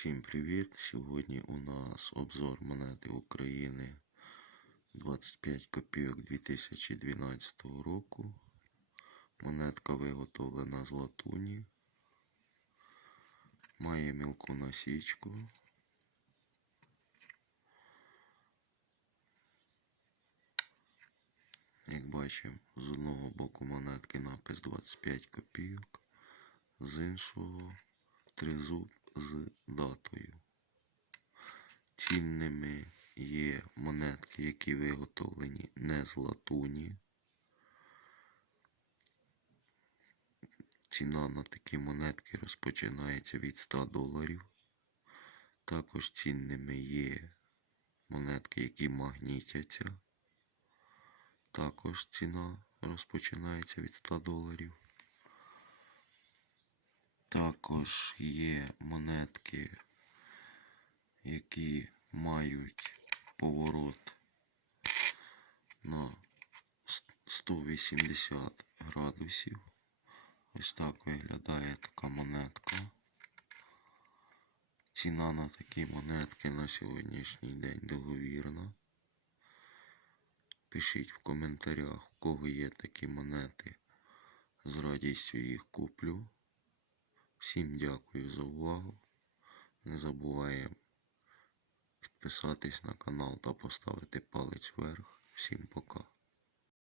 Всім привіт! Сьогодні у нас обзор монети України 25 копійок 2012 року. Монетка виготовлена з латуні. Має мілку насічку. Як бачимо, з одного боку монетки напис 25 копійок, з іншого тризуб з датою. Цінними є монетки, які виготовлені не з латуні. Ціна на такі монетки розпочинається від 100 доларів. Також цінними є монетки, які магнітяться. Також ціна розпочинається від 100 доларів. Також є монетки, які мають поворот на 180 градусів. Ось так виглядає така монетка. Ціна на такі монетки на сьогоднішній день договірна. Пишіть в коментарях, у кого є такі монети. З радістю їх куплю. Всім дякую за увагу. Не забуваємо підписатись на канал та поставити палець вверх. Всім пока.